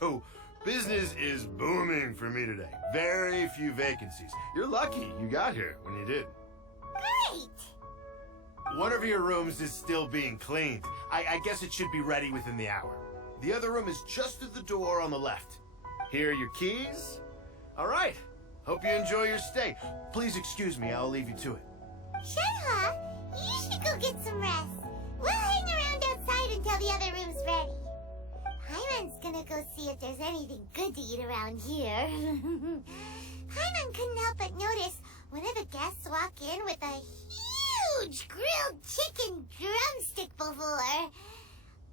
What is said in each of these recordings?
So, business is booming for me today. Very few vacancies. You're lucky you got here when you did. Great! One of your rooms is still being cleaned. I guess it should be ready within the hour. The other room is just at the door on the left. Here are your keys. All right. Hope you enjoy your stay. Please excuse me, I'll leave you to it. Shenhe, you should go get some rest. We'll hang around outside until the other room's ready. Paimon's gonna go see if there's anything good to eat around here. Paimon couldn't help but notice one of the guests walk in with a huge grilled chicken drumstick before.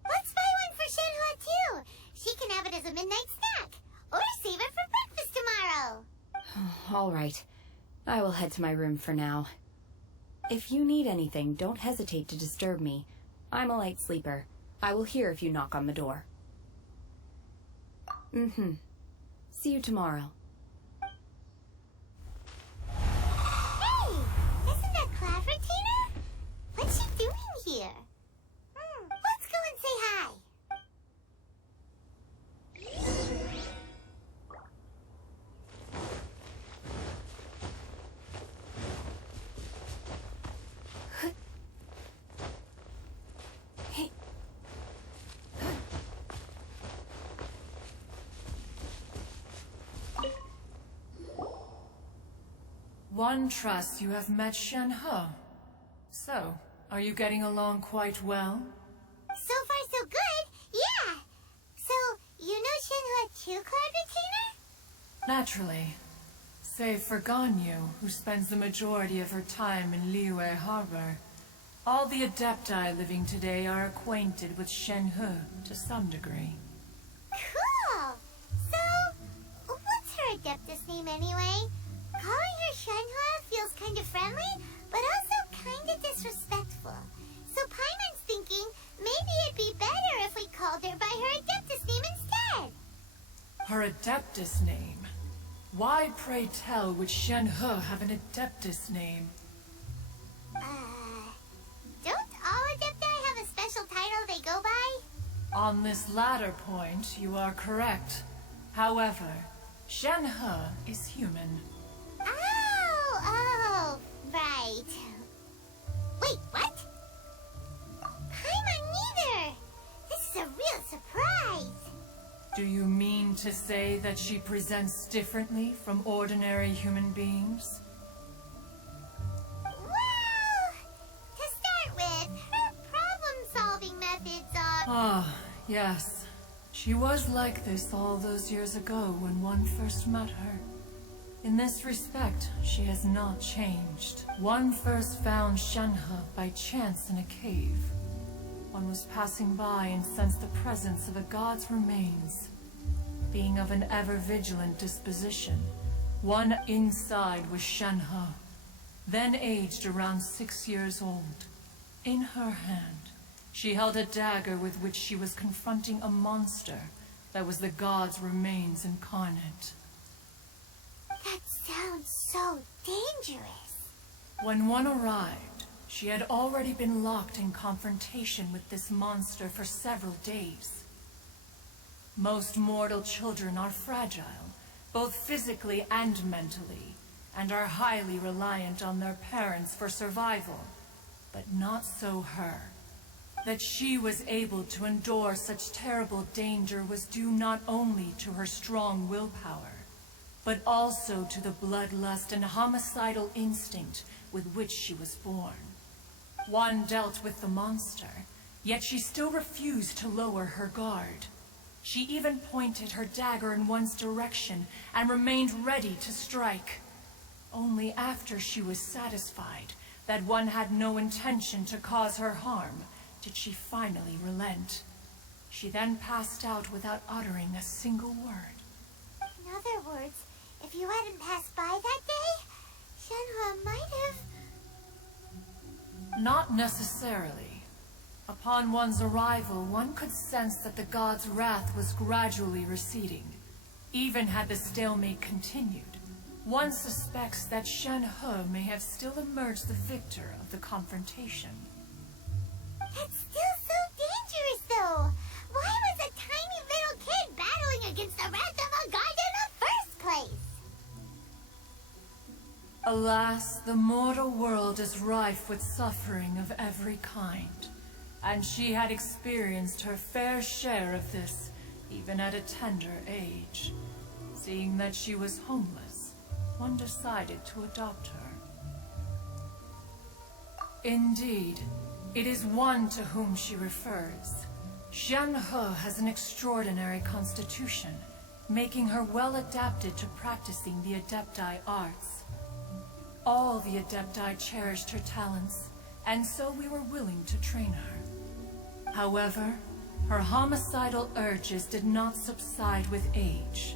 Let's buy one for Shenhe too. She can have it as a midnight snack. Or save it for breakfast tomorrow. All right. I will head to my room for now. If you need anything, don't hesitate to disturb me. I'm a light sleeper. I will hear if you knock on the door. See you tomorrow. Hey! Isn't that Claffertina? What's she doing here? Let's go and say hi. One trusts you have met Shenhe. So, are you getting along quite well? So far so good, yeah. So, you know Shenhe too, Claffertina? Naturally. Save for Ganyu, who spends the majority of her time in Liyue Harbor. All the Adepti living today are acquainted with Shenhe to some degree. Cool! So, what's her Adeptus name anyway? Calling her Shenhe feels kind of friendly, but also kind of disrespectful. So Paimon's thinking maybe it'd be better if we called her by her Adeptus name instead. Her Adeptus name? Why, pray tell, would Shenhe have an Adeptus name? Don't all Adepti have a special title they go by? On this latter point, you are correct. However, Shenhe is human. Oh, right. Wait, what? Paimon neither! This is a real surprise! Do you mean to say that she presents differently from ordinary human beings? Well, to start with, her problem-solving methods are... Ah, yes. She was like this all those years ago when one first met her. In this respect, she has not changed. One first found Shenhe by chance in a cave. One was passing by and sensed the presence of a god's remains. Being of an ever-vigilant disposition, one inside was Shenhe, then aged around 6 years old. In her hand, she held a dagger with which she was confronting a monster that was the god's remains incarnate. That sounds so dangerous. When one arrived, she had already been locked in confrontation with this monster for several days. Most mortal children are fragile, both physically and mentally, and are highly reliant on their parents for survival. But not so her. That she was able to endure such terrible danger was due not only to her strong willpower, but also to the bloodlust and homicidal instinct with which she was born. One dealt with the monster, yet she still refused to lower her guard. She even pointed her dagger in one's direction and remained ready to strike. Only after she was satisfied that one had no intention to cause her harm did she finally relent. She then passed out without uttering a single word. In other words, if you hadn't passed by that day, Shenhe might have... Not necessarily. Upon one's arrival, one could sense that the god's wrath was gradually receding. Even had the stalemate continued, one suspects that Shenhe may have still emerged the victor of the confrontation. That's still so dangerous, though! Why was a tiny little kid battling a Alas, the mortal world is rife with suffering of every kind, and she had experienced her fair share of this, even at a tender age. Seeing that she was homeless, one decided to adopt her. Indeed, it is one to whom she refers. Shenhe has an extraordinary constitution, making her well adapted to practicing the Adepti arts. All the Adepti cherished her talents, and so we were willing to train her. However, her homicidal urges did not subside with age.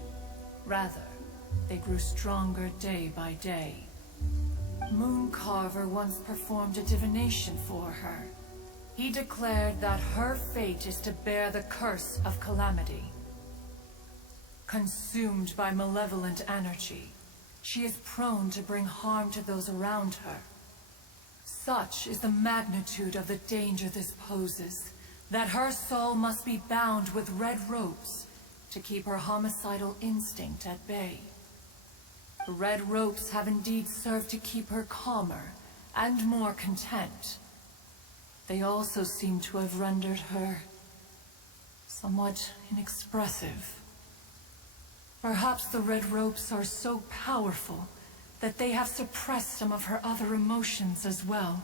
Rather, they grew stronger day by day. Mooncarver once performed a divination for her. He declared that her fate is to bear the curse of calamity. Consumed by malevolent energy, she is prone to bring harm to those around her. Such is the magnitude of the danger this poses, that her soul must be bound with red ropes to keep her homicidal instinct at bay. The red ropes have indeed served to keep her calmer and more content. They also seem to have rendered her somewhat inexpressive. Perhaps the red ropes are so powerful that they have suppressed some of her other emotions as well.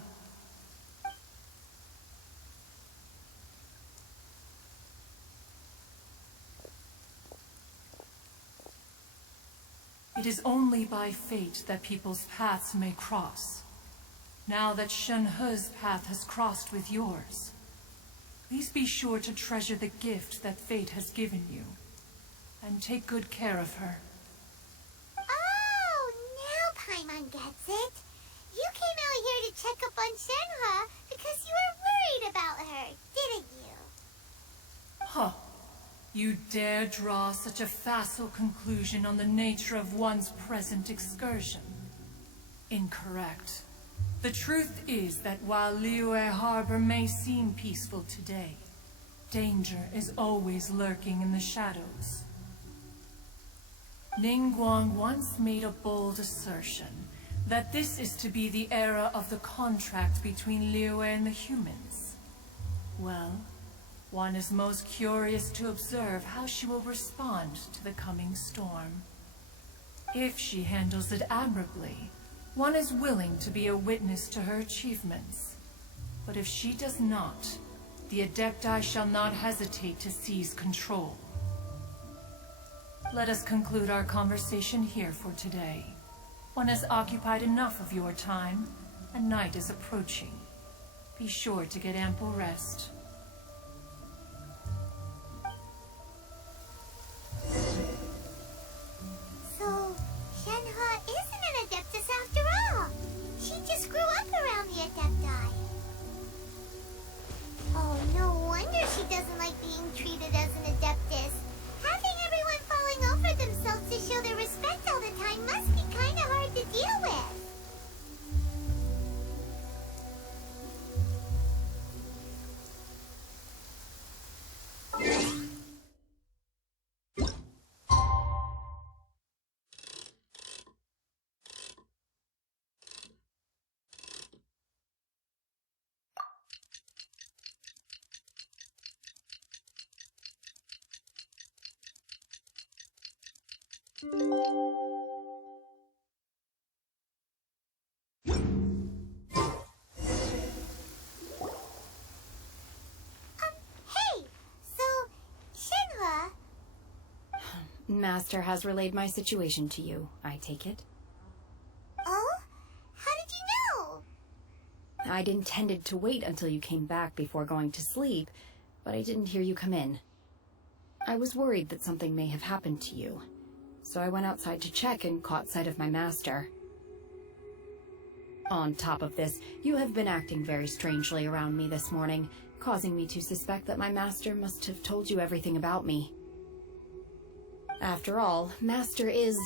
It is only by fate that people's paths may cross. Now that Shenhe's path has crossed with yours, please be sure to treasure the gift that fate has given you, and take good care of her. Oh, now Paimon gets it. You came out here to check up on Shenhe because you were worried about her, didn't you? Huh. You dare draw such a facile conclusion on the nature of one's present excursion? Incorrect. The truth is that while Liyue Harbor may seem peaceful today, danger is always lurking in the shadows. Ningguang once made a bold assertion that this is to be the era of the contract between Liyue and the humans. Well, one is most curious to observe how she will respond to the coming storm. If she handles it admirably, one is willing to be a witness to her achievements. But if she does not, the Adepti shall not hesitate to seize control. Let us conclude our conversation here for today. One has occupied enough of your time, and night is approaching. Be sure to get ample rest. So, Shenhe isn't an Adeptus after all. She just grew up around the Adepti. Oh, no wonder she doesn't like being treated as an Adeptus. Having everyone falling over themselves to show their respect all the time must be kinda hard to deal with. Hey! So, Shenhe... Master has relayed my situation to you, I take it. Oh? How did you know? I'd intended to wait until you came back before going to sleep, but I didn't hear you come in. I was worried that something may have happened to you, so I went outside to check and caught sight of my master. On top of this, you have been acting very strangely around me this morning, causing me to suspect that my master must have told you everything about me. After all, Master is...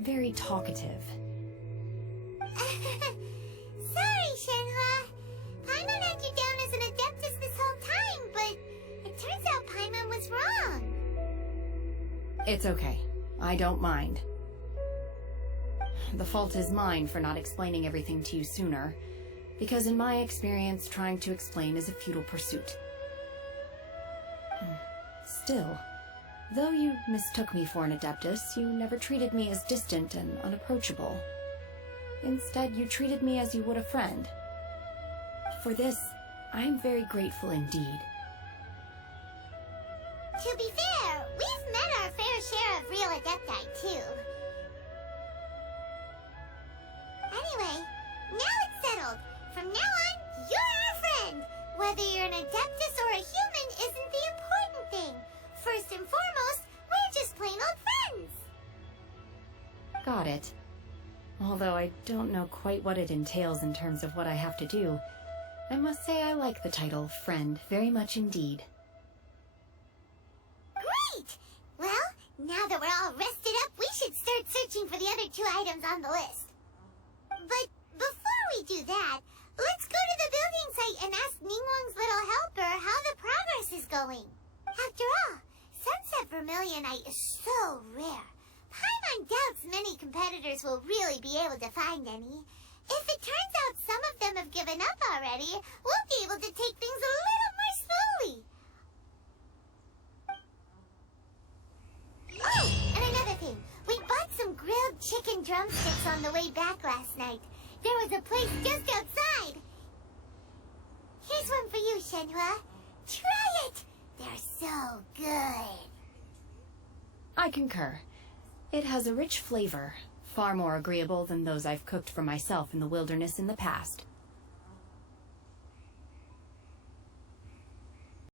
very talkative. Sorry, Shenhe. Paimon had you down as an Adeptus this whole time, but it turns out Paimon was wrong. It's okay. I don't mind. the fault is mine for not explaining everything to you sooner, because in my experience, trying to explain is a futile pursuit. Still, though you mistook me for an Adeptus, you never treated me as distant and unapproachable. Instead, you treated me as you would a friend. For this, I am very grateful indeed. To be fair, we've met our fair share of real Adepti, too. Anyway, now it's settled. From now on, you're our friend. Whether you're an Adeptus or a human isn't the important thing. First and foremost, we're just plain old friends. Got it. Although I don't know quite what it entails in terms of what I have to do, I must say I like the title Friend very much indeed. Great! Well, now that we're all rested up, we should start searching for the other 2 items on the list. But before we do that, let's go to the building site and ask Ningguang's little helper how the progress is going. After all, Sunset Vermilionite is so rare. Paimon doubts many competitors will really be able to find any. If it turns out some of them have given up already, we'll be able to take things a little more slowly. Oh, and another thing. We bought some grilled chicken drumsticks on the way back last night. There was a place just outside. Here's one for you, Shenhe. Try it! They're so good. I concur. It has a rich flavor, far more agreeable than those I've cooked for myself in the wilderness in the past.